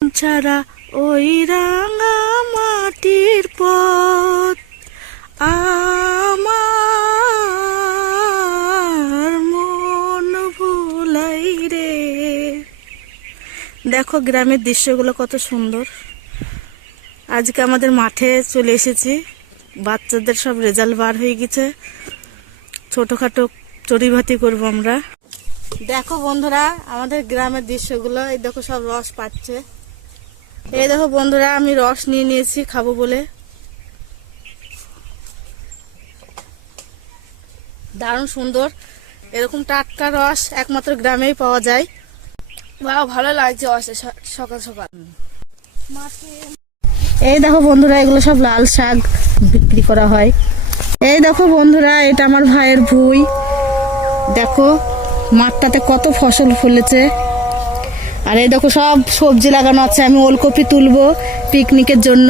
ছাড়া ওই রাঙা মাটির পথ আমার মন ভুলাই রে। দেখো গ্রামের দৃশ্যগুলো কত সুন্দর। আজকে আমাদের মাঠে চলে এসেছি, বাচ্চাদের সব রেজাল্ট বার হয়ে গেছে, ছোটখাটো চড়িভাতি করবো আমরা। দেখো বন্ধুরা আমাদের গ্রামের দৃশ্যগুলো, এই দেখো সব রস পাচ্ছে। এই দেখো বন্ধুরা আমি রস নিয়ে নিয়েছি খাবো বলে, দারুণ সুন্দর। এরকম টাটকা রস একমাত্র গ্রামেই পাওয়া যায়। ভালো লাগছে সকাল সকাল মাঠে। এই দেখো বন্ধুরা এগুলো সব লাল শাক বিক্রি করা হয়। এই দেখো বন্ধুরা এটা আমার ভাইয়ের ভুঁই। দেখো মাঠটাতে কত ফসল ফলেছে। আর এই দেখো সব সবজি লাগানো আছে। আমি ওলকপি তুলবো পিকনিকের জন্য।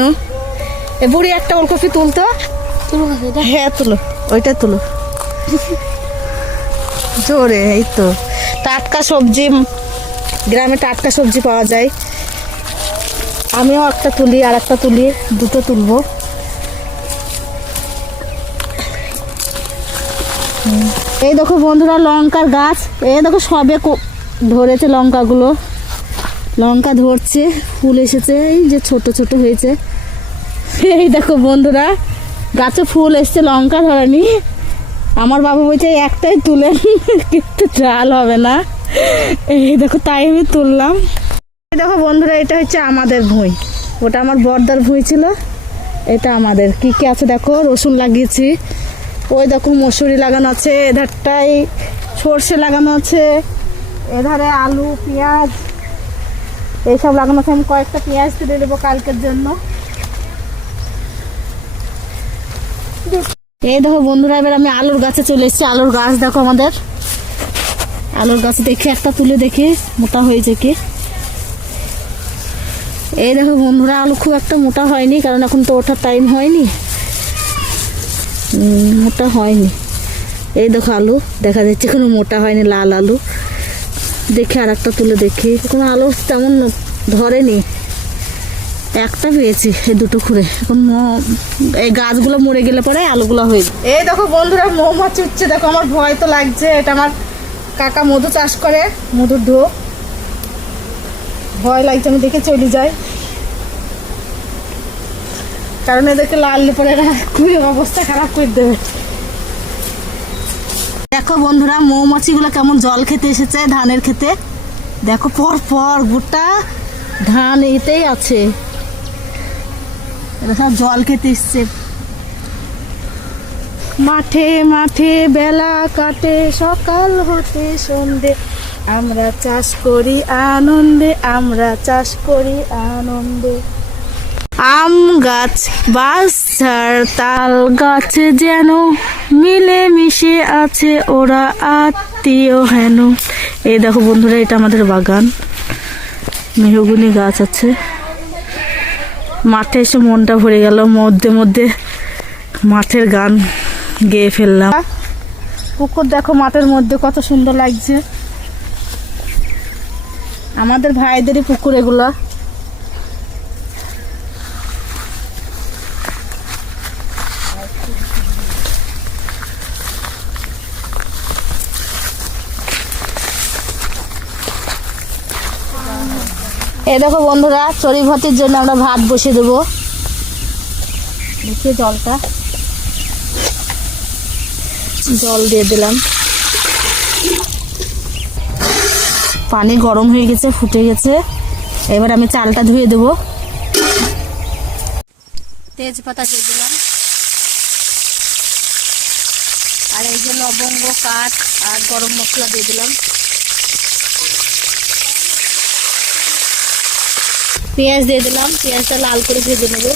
এ বুড়ি একটা ওলকপি তুলতো। হ্যাঁ তুলো, ওইটা তুলো জোরে। এই তো টাটকা সবজি, গ্রামে টাটকা সবজি পাওয়া যায়। আমিও একটা তুলি আর একটা তুলি, দুটো তুলবো। এই দেখো বন্ধুরা লঙ্কার গাছ, এই দেখো সবে ধরেছে লঙ্কাগুলো, লঙ্কা ধরছে, ফুল এসেছে, এই যে ছোট ছোট হয়েছে। এই দেখো বন্ধুরা গাছে ফুল এসছে, লঙ্কা ধরেনি। আমার বাবা বলছে একটাই তুলে, কিন্তু ডাল হবে না। এই দেখো তাই আমি তুললাম। এই দেখো বন্ধুরা এটা হচ্ছে আমাদের ভুঁই, ওটা আমার বড়দার ভুঁই ছিল, এটা আমাদের। কি কি আছে দেখো, রসুন লাগিয়েছি, ওই দেখো মসুরি লাগানো আছে, এধারটাই সর্ষে লাগানো আছে, এধারে আলু পেঁয়াজ এইসব লাগানো আছে। আমি কয়েকটা পেঁয়াজ তুলে দেবো কালকের জন্য। এই দেখো বন্ধুরা এবার আমি আলুর গাছে চলে এসেছি। আলুর গাছ দেখো আমাদের, আলুর গাছ দেখে একটা তুলে দেখি মোটা হয়েছে কি। এই দেখো বন্ধুরা আলু খুব একটা মোটা হয়নি, কারণ এখন তো ওঠার টাইম হয়নি, মোটা হয়নি। এই দেখো আলু দেখা যাচ্ছে, কোনো মোটা হয়নি, লাল আলু। দেখে আর একটা তুলে দেখি, কোনো আলু তেমন ধরেনি, একটা পেয়েছি এই দুটো খুঁড়ে। এখন এই গাছগুলো মরে গেলে পরে আলুগুলো হয়ে যায়। এই দেখো বন্ধুরা মৌমাছি উঠছে, দেখো আমার ভয় তো লাগছে। এটা আমার কাকা মধু চাষ করে, মধুর ঢোক, ভয় লাগছে, আমি দেখে চলে যাই, কারণ এদেরকে লাললে পরে খুবই অবস্থা খারাপ করে দেবে। দেখো বন্ধুরা মৌমাছিগুলো কেমন জল খেতে এসেছে ধানের খেতে। দেখো পর পর গোটা ধান এতেই আছে, এরা সব জল খেতে এসছে। মাঠে মাঠে বেলা কাটে সকাল হতে সন্ধে, আমরা চাষ করি আনন্দে, আমরা চাষ করি আনন্দে। আম গাছ বাছার তাল গাছ যেন মিলে মিশে আছে ওরা আত্মীয় হেন। এই দেখো বন্ধুরা এটা আমাদের বাগান, মেহগনি গাছ আছে। মাঠে এসে মনটা ভরে গেল, মধ্যে মধ্যে মাঠের গান গেয়ে ফেললাম। পুকুর দেখো মাঠের মধ্যে কত সুন্দর লাগছে, আমাদের ভাইদেরই পুকুর এগুলা। এই দেখো বন্ধুরা চড়ি ভাতির জন্য আমরা ভাত বসিয়ে দেবো। দেখি জলটা, জল দিয়ে দিলাম, পানি গরম হয়ে গেছে, ফুটে গেছে। এবার আমি চালটা ধুয়ে দেবো। তেজপাতা দিয়ে দিলাম, আর এই যে লবঙ্গ কাঠ আর গরম মশলা দিয়ে দিলাম। পেঁয়াজ দিয়ে দিলাম, পেঁয়াজটা লাল করে ভেজে নেব।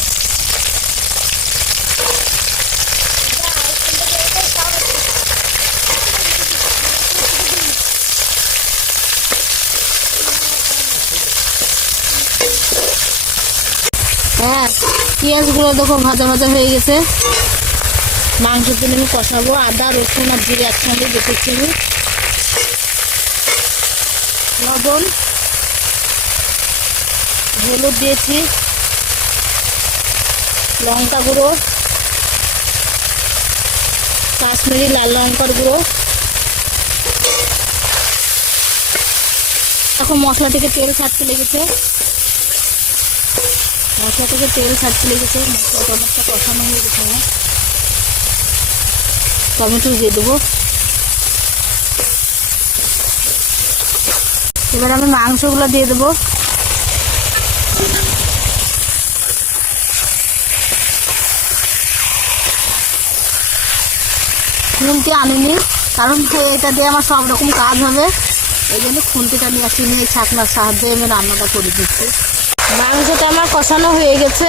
হ্যাঁ পেঁয়াজগুলো দেখো ভাজা ভাজা হয়ে গেছে। মাংসের জন্য আমি কষাবো, আদা রসুন আর জিরে একসঙ্গে দেখেছি। লবণ হলুদ দিয়েছি, লঙ্কা গুঁড়ো, কাশ্মীরি লাল লঙ্কার গুঁড়ো। এখন মশলা থেকে তেল ছাড়তে লেগেছে, মশলাটা অনেকটা কষানো হয়ে গেছে। টমেটো দিয়ে দেবো। এবার আমি মাংসগুলো দিয়ে দেবো। খুন্তি আনিনি, কারণ এটা দিয়ে আমার সব রকম কাজ হবে, এই জন্য খুন্তিটা নিয়ে আসি, নিয়ে ছাকনার সাহায্যে আমি রান্নাটা করে দিচ্ছি। মাংসটা আমার কষানো হয়ে গেছে।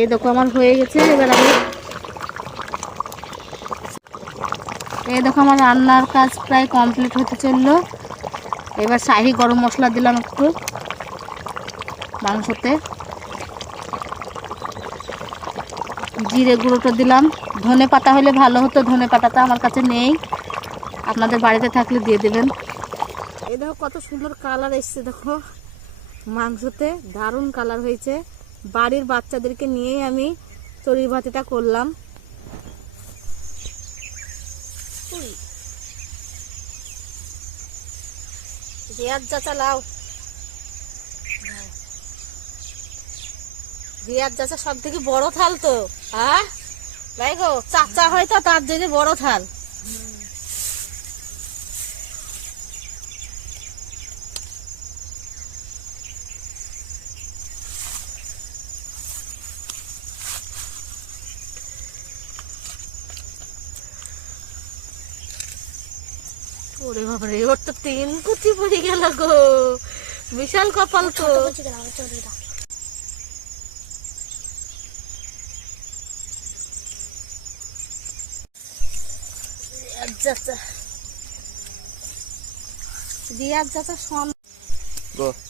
এই দেখো আমার হয়ে গেছে। এবার আমি এই দেখো আমার রান্নার কাজ প্রায় কমপ্লিট হতে চললো। এবার শাহি গরম মশলা দিলাম একটু মাংসতে, জিরে গুঁড়োটা দিলাম। ধনে পাতা হলে ভালো হতো, ধনে পাতাটা আমার কাছে নেই, আপনাদের বাড়িতে থাকলে দিয়ে দেবেন। এই দেখো কত সুন্দর কালার এসছে, দেখো মাংসতে দারুণ কালার হয়েছে। বাড়ির বাচ্চাদেরকে নিয়েই আমি চড়ুই ভাতিটা করলাম। রিয়াজ চাচা লাও, রিয়াজ চাচা সব থেকে বড় থাল তো, হ্যাঁ তাই গো, চাচা হয়তো তার জন্য বড় থাল। ওরে বাবারে, ওর তো 3 কুচি পড়ে গেল গো, বিশাল কপাল তো।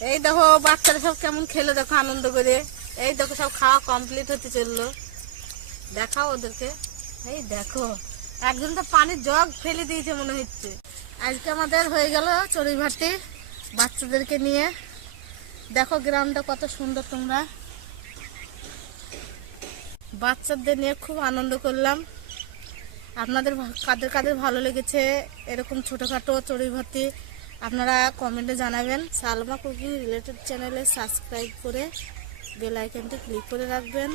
এই দেখো বাচ্চারা সব কেমন খেলে, দেখো আনন্দ করে। এই দেখো সব খাওয়া কমপ্লিট হতে চললো, দেখাও ওদেরকে। এই দেখো একজন তো পানির জগ ফেলে দিয়েছে মনে হচ্ছে। আজকে আমাদের হয়ে গেল চড়ুই ভাতি বাচ্চাদেরকে নিয়ে। দেখো গ্রামটা কত সুন্দর, তোমরা বাচ্চাদের নিয়ে খুব আনন্দ করলাম। আপনাদের কাদের কাদের ভালো লেগেছে এরকম ছোটোখাটো চড়ুই ভাতি, আপনারা কমেন্টে জানাবেন। সালমা কুকিং রিলেটেড চ্যানেলে সাবস্ক্রাইব করে বেল আইকনটি ক্লিক করে রাখবেন।